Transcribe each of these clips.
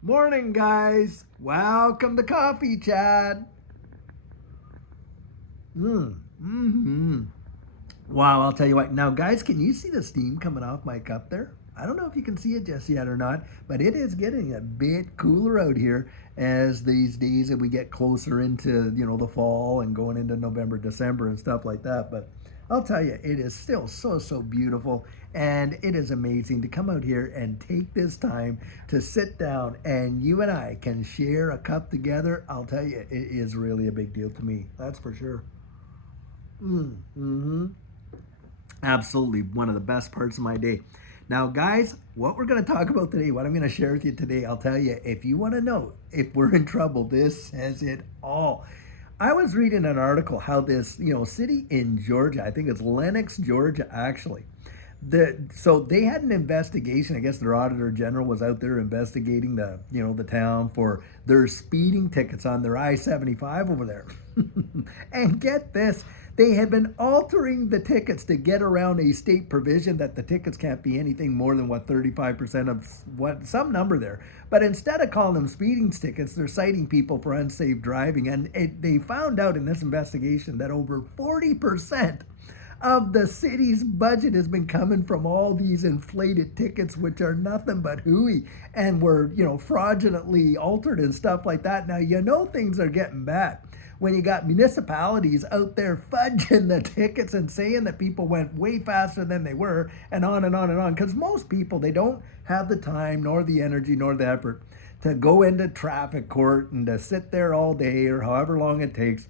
Morning, guys. Welcome to Coffee Chat. Mm-hmm. Wow, I'll tell you what. Now, guys, can you see the steam coming off my cup there? I don't know if you can see it just yet or not, but it is getting a bit cooler out here as these days that we get closer into, the fall and going into November, December and stuff like that. But I'll tell you, it is still so beautiful, and it is amazing to come out here and take this time to sit down and you and I can share a cup together. I'll tell you, it is really a big deal to me. That's for sure. Mm-hmm. Absolutely one of the best parts of my day. Now, guys, what we're going to talk about today, what I'm going to share with you today, I'll tell you, if you want to know if we're in trouble, this says it all. I was reading an article how this, city in Georgia, I think it's Lenox, Georgia, actually. So they had an investigation. I guess their auditor general was out there investigating the town for their speeding tickets on their I-75 over there. And get this, they had been altering the tickets to get around a state provision that the tickets can't be anything more than 35% of what some number there. But instead of calling them speeding tickets, they're citing people for unsafe driving. And they found out in this investigation that over 40% of the city's budget has been coming from all these inflated tickets, which are nothing but hooey and were, fraudulently altered and stuff like that. Now, things are getting bad when you got municipalities out there fudging the tickets and saying that people went way faster than they were, and on and on and on. Because most people, they don't have the time, nor the energy, nor the effort to go into traffic court and to sit there all day or however long it takes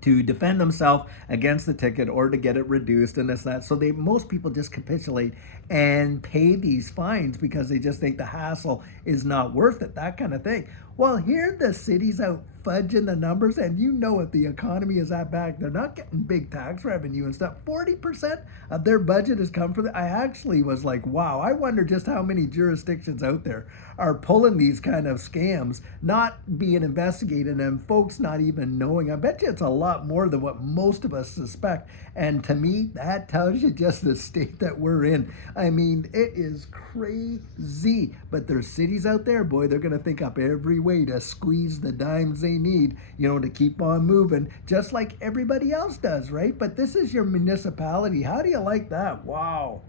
to defend themselves against the ticket or to get it reduced and this that. So most people just capitulate and pay these fines because they just think the hassle is not worth it, that kind of thing. Well, here the city's out fudging the numbers, and if the economy is that bad, they're not getting big tax revenue and stuff. 40% of their budget has come from I actually was like, wow, I wonder just how many jurisdictions out there are pulling these kind of scams, not being investigated, and folks not even knowing. I bet you it's a lot more than what most of us suspect. And to me, that tells you just the state that we're in. I mean, it is crazy. But there's cities out there, boy, they're going to think up every way to squeeze the dimes they need, to keep on moving, just like everybody else does, right? But this is your municipality. How do you like that? Wow.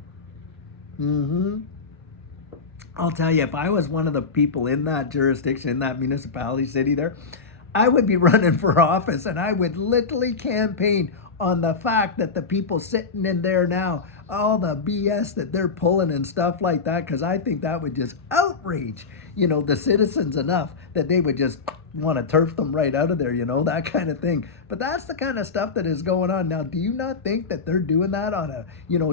Mm-hmm. I'll tell you, if I was one of the people in that jurisdiction, in that municipality city there, I would be running for office, and I would literally campaign on the fact that the people sitting in there now, all the BS that they're pulling and stuff like that, because I think that would just outrage, the citizens enough that they would just want to turf them right out of there, that kind of thing. But that's the kind of stuff that is going on now. Do you not think that they're doing that on a,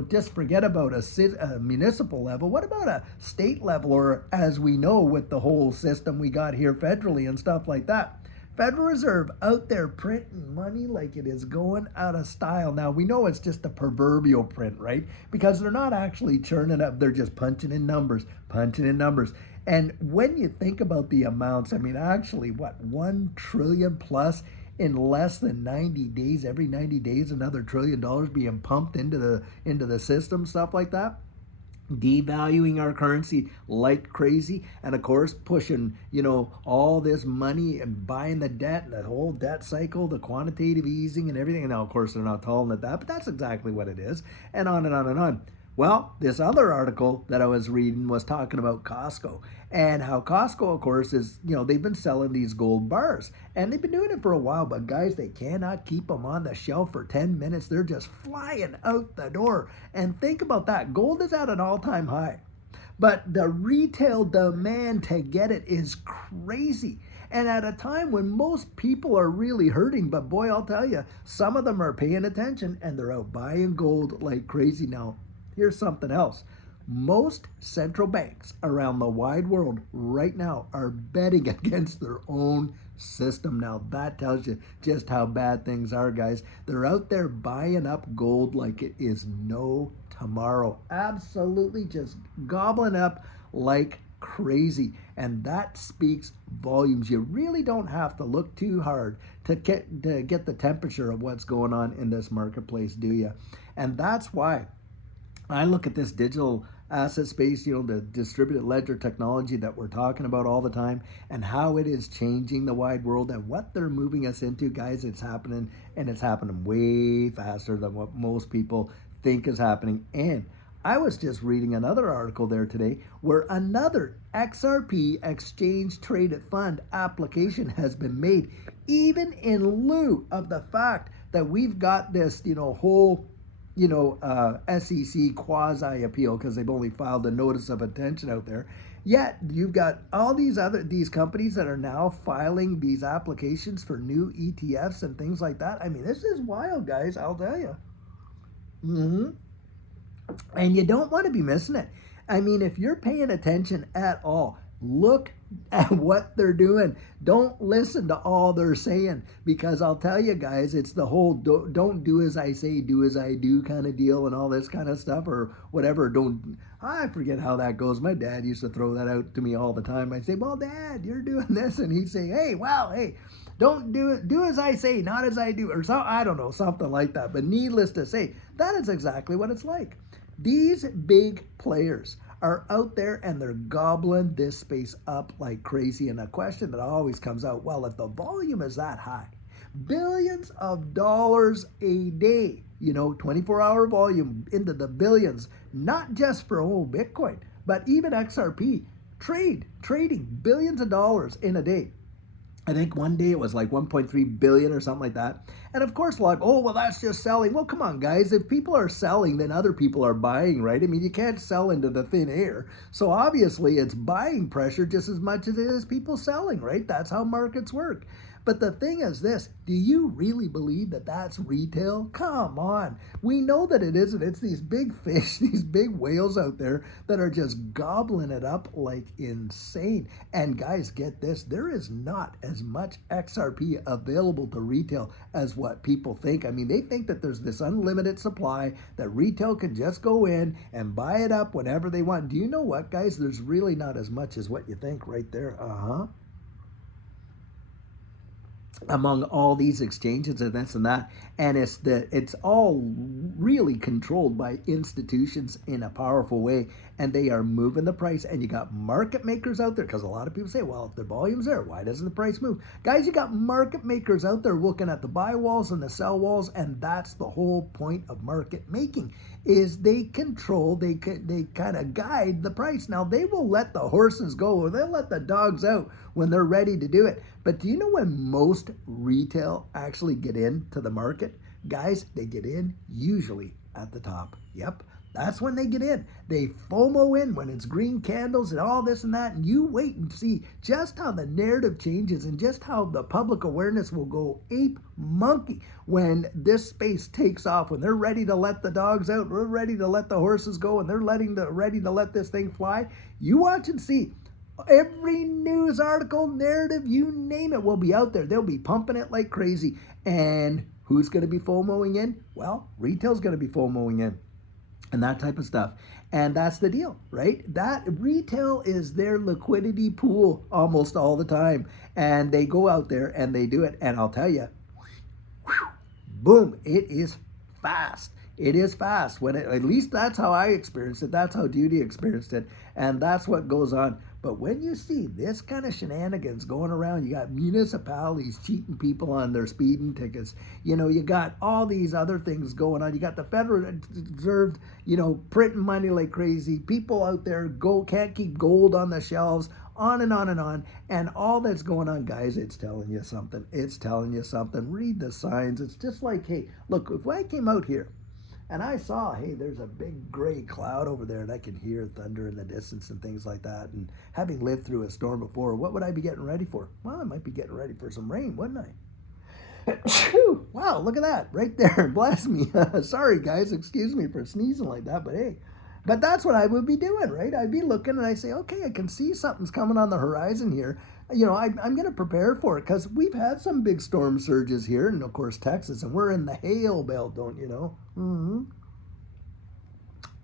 just forget about a municipal level? What about a state level, or as we know with the whole system we got here federally and stuff like that? Federal Reserve out there printing money like it is going out of style. Now, we know it's just a proverbial print, right? Because they're not actually churning up, they're just punching in numbers, punching in numbers. And when you think about the amounts, I mean, actually, what, 1 trillion plus in less than 90 days, every 90 days, another $1 trillion being pumped into the system, stuff like that, devaluing our currency like crazy, and of course pushing all this money and buying the debt and the whole debt cycle, the quantitative easing and everything. And now of course they're not calling it that, but that's exactly what it is, and on and on and on. Well, this other article that I was reading was talking about Costco, and how Costco, of course, is, they've been selling these gold bars, and they've been doing it for a while, but guys, they cannot keep them on the shelf for 10 minutes. They're just flying out the door. And think about that. Gold is at an all-time high, but the retail demand to get it is crazy. And at a time when most people are really hurting, but boy, I'll tell you, some of them are paying attention and they're out buying gold like crazy. Now, here's something else. Most central banks around the wide world right now are betting against their own system. Now, that tells you just how bad things are, guys. They're out there buying up gold like it is no tomorrow. Absolutely just gobbling up like crazy. And that speaks volumes. You really don't have to look too hard to get the temperature of what's going on in this marketplace, do you? And that's why I look at this digital asset space, the distributed ledger technology that we're talking about all the time, and how it is changing the wide world and what they're moving us into, guys. It's happening, and it's happening way faster than what most people think is happening. And I was just reading another article there today where another XRP exchange traded fund application has been made, even in lieu of the fact that we've got this, whole SEC quasi appeal because they've only filed a notice of intention out there. Yet you've got all these companies that are now filing these applications for new ETFs and things like that. I mean, this is wild, guys. I'll tell you. And you don't want to be missing it. I mean, if you're paying attention at all, look at what they're doing. Don't listen to all they're saying, because I'll tell you guys, it's the whole don't do as I say, do as I do kind of deal and all this kind of stuff or whatever. I forget how that goes. My dad used to throw that out to me all the time. I'd say, well, Dad, you're doing this. And he'd say, hey, don't do it. Do as I say, not as I do. Or so, I don't know, something like that. But needless to say, that is exactly what it's like. These big players are out there and they're gobbling this space up like crazy. And a question that always comes out, well, if the volume is that high, billions of dollars a day, 24-hour volume into the billions, not just for old Bitcoin, but even XRP, trading billions of dollars in a day. I think one day it was like 1.3 billion or something like that. And of course, well, that's just selling. Well, come on, guys. If people are selling, then other people are buying, right? I mean, you can't sell into the thin air. So obviously, it's buying pressure just as much as it is people selling, right? That's how markets work. But the thing is this, do you really believe that that's retail? Come on. We know that it isn't. It's these big fish, these big whales out there that are just gobbling it up like insane. And guys, get this, there is not as much XRP available to retail as what people think. I mean, they think that there's this unlimited supply that retail can just go in and buy it up whenever they want. Do you know what, guys? There's really not as much as what you think right there. Among all these exchanges and this and that, and it's all really controlled by institutions in a powerful way, and they are moving the price. And you got market makers out there, because a lot of people say, well, if the volume's there, why doesn't the price move? Guys, you got market makers out there looking at the buy walls and the sell walls, and that's the whole point of market making, is they control, they kind of guide the price. Now, they will let the horses go, or they'll let the dogs out when they're ready to do it. But do you know when most retail actually get into the market? Guys, they get in usually at the top. Yep, that's when they get in. They FOMO in when it's green candles and all this and that. And you wait and see just how the narrative changes and just how the public awareness will go ape monkey when this space takes off, when they're ready to let the dogs out, we're ready to let the horses go, and they're ready to let this thing fly. You watch and see. Every news article, narrative, you name it, will be out there. They'll be pumping it like crazy. And who's going to be FOMOing in? Well, retail's going to be FOMOing in and that type of stuff. And that's the deal, right? That retail is their liquidity pool almost all the time. And they go out there and they do it. And I'll tell you, boom, it is fast. It is fast. At least that's how I experienced it. That's how Judy experienced it. And that's what goes on. But when you see this kind of shenanigans going around, you got municipalities cheating people on their speeding tickets. You got all these other things going on. You got the Federal Reserve, printing money like crazy. People out there can't keep gold on the shelves, on and on and on. And all that's going on, guys, it's telling you something. It's telling you something. Read the signs. It's just like, hey, look, if I came out here and I saw, hey, there's a big gray cloud over there, and I can hear thunder in the distance and things like that. And having lived through a storm before, what would I be getting ready for? Well, I might be getting ready for some rain, wouldn't I? Wow, look at that right there. Bless me. Sorry, guys. Excuse me for sneezing like that, but hey. But that's what I would be doing, right? I'd be looking and I say, okay, I can see something's coming on the horizon here. I'm going to prepare for it, because we've had some big storm surges here, and of course Texas, and we're in the hail belt, don't you know?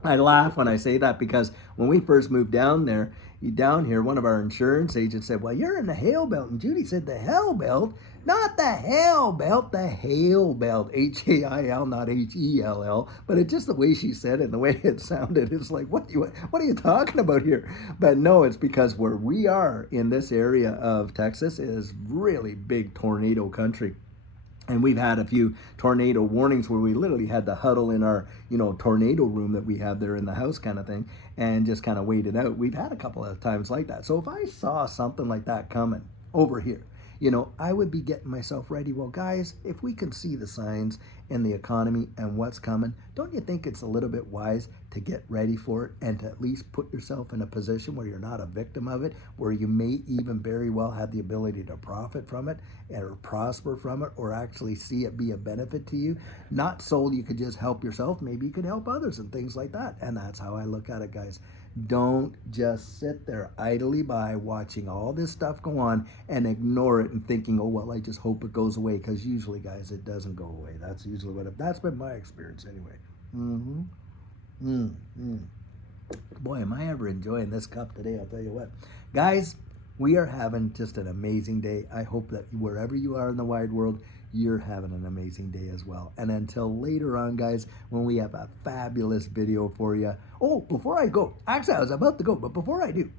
I laugh when I say that, because when we first moved down there, be down here, one of our insurance agents said, well, you're in the hail belt. And Judy said, the hell belt? Not the hail belt, the hail belt. Hail, not Hell. But it's just the way she said it and the way it sounded. It's like, what are you talking about here? But no, it's because where we are in this area of Texas is really big tornado country. And we've had a few tornado warnings where we literally had to huddle in our, tornado room that we have there in the house kind of thing and just kind of wait it out. We've had a couple of times like that. So if I saw something like that coming over here, I would be getting myself ready. Well, guys, if we can see the signs in the economy and what's coming, don't you think it's a little bit wise to get ready for it and to at least put yourself in a position where you're not a victim of it, where you may even very well have the ability to profit from it or prosper from it or actually see it be a benefit to you? Not so you could just help yourself, maybe you could help others and things like that. And that's how I look at it, guys. Don't just sit there idly by watching all this stuff go on and ignore it and thinking, oh, well, I just hope it goes away. Because usually, guys, it doesn't go away. That's usually that's been my experience anyway. Boy, am I ever enjoying this cup today, I'll tell you what. Guys, we are having just an amazing day. I hope that wherever you are in the wide world, you're having an amazing day as well. And until later on, guys, when we have a fabulous video for you. Oh, before I go, actually, I was about to go, but before I do,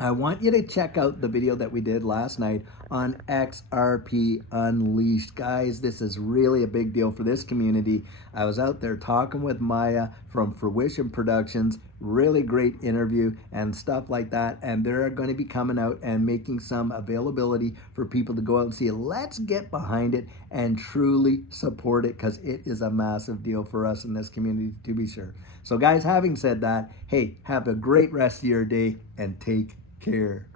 I want you to check out the video that we did last night on XRP Unleashed. Guys, this is really a big deal for this community. I was out there talking with Maya from Fruition Productions. Really great interview and stuff like that. And they're going to be coming out and making some availability for people to go out and see it. Let's get behind it and truly support it because it is a massive deal for us in this community, to be sure. So guys, having said that, hey, have a great rest of your day and take care.